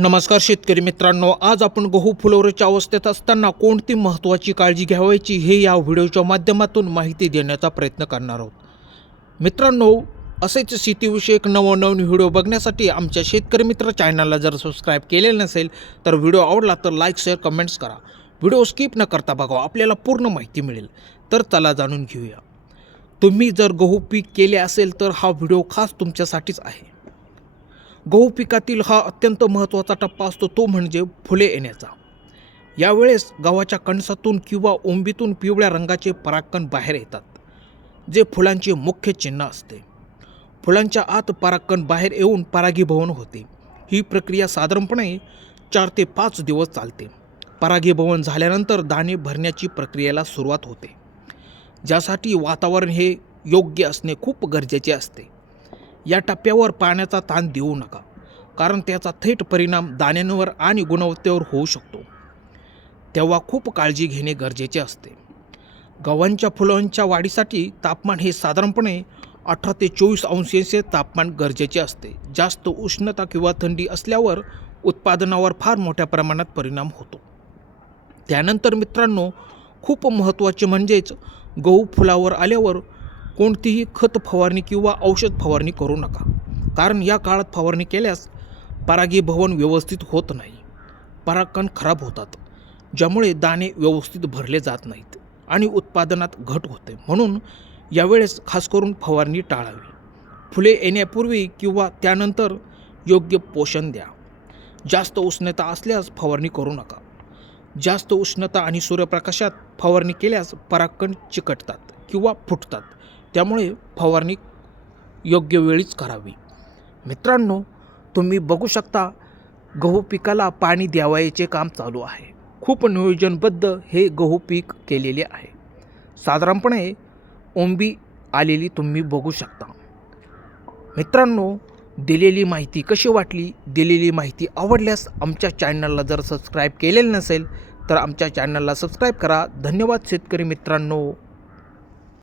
नमस्कार शेतकरी मित्रांनो आज आपण गहू फुलवरीच्या अवस्थेत असताना कोणती महत्त्वाची काळजी घ्यावायची हे या व्हिडिओच्या माध्यमातून माहिती देण्याचा प्रयत्न करणार आहोत. मित्रांनो असेच शेतीविषयक नवनवीन व्हिडिओ बघण्यासाठी आमच्या शेतकरी मित्र चॅनलला जर सबस्क्राईब केलेलं नसेल तर व्हिडिओ आवडला तर लाईक शेअर कमेंट्स करा. व्हिडिओ स्किप न करता बघा आपल्याला पूर्ण माहिती मिळेल. तर चला जाणून घेऊया. तुम्ही जर गहू पीक केले असेल तर हा व्हिडिओ खास तुमच्यासाठीच आहे. गहू पिकातील हा अत्यंत महत्त्वाचा टप्पा असतो तो म्हणजे फुले येण्याचा. यावेळेस गव्हाच्या कणसातून किंवा ओंबीतून पिवळ्या रंगाचे परागकण बाहेर येतात जे फुलांचे मुख्य चिन्ह असते. फुलांच्या आत परागकण बाहेर येऊन परागीभवन होते. ही प्रक्रिया साधारणपणे चार ते पाच दिवस चालते. परागीभवन झाल्यानंतर दाणे भरण्याची प्रक्रियेला सुरुवात होते. ज्यासाठी वातावरण हे योग्य असणे खूप गरजेचे असते. या टप्प्यावर पाण्याचा ताण देऊ नका कारण त्याचा थेट परिणाम दाण्यांवर आणि गुणवत्तेवर होऊ शकतो. तेव्हा खूप काळजी घेणे गरजेचे असते. गव्हांच्या फुलांच्या वाढीसाठी तापमान हे साधारणपणे अठरा ते चोवीस अंश तापमान गरजेचे असते. जास्त उष्णता किंवा थंडी असल्यावर उत्पादनावर फार मोठ्या प्रमाणात परिणाम होतो. त्यानंतर मित्रांनो खूप महत्त्वाचे म्हणजेच गहू फुलावर आल्यावर कोणतीही खत फवारणी किंवा औषध फवारणी करू नका. कारण या काळात फवारणी केल्यास परागीभवन व्यवस्थित होत नाही. परागकण खराब होतात ज्यामुळे दाणे व्यवस्थित भरले जात नाहीत आणि उत्पादनात घट होते. म्हणून यावेळेस खास करून फवारणी टाळावी. फुले येण्यापूर्वी किंवा त्यानंतर योग्य पोषण द्या. जास्त उष्णता असल्यास फवारणी करू नका. जास्त उष्णता आणि सूर्यप्रकाशात फवारणी केल्यास परागकण चिकटतात किंवा फुटतात. त्यामुळे फवारणी योग्य वेळीच करावी. मित्रांनो तुम्ही बघू शकता गहू पिकाला पाणी द्यावायचे काम चालू आहे. खूप नियोजनबद्ध हे गहू पीक केलेले आहे. साधारणपणे ओंबी आलेली तुम्ही बघू शकता. मित्रांनो दिलेली माहिती कशी वाटली? दिलेली माहिती आवडल्यास आमच्या चॅनलला जर सबस्क्राईब केलेलं नसेल तर आमच्या चॅनलला सबस्क्राईब करा. धन्यवाद शेतकरी मित्रांनो.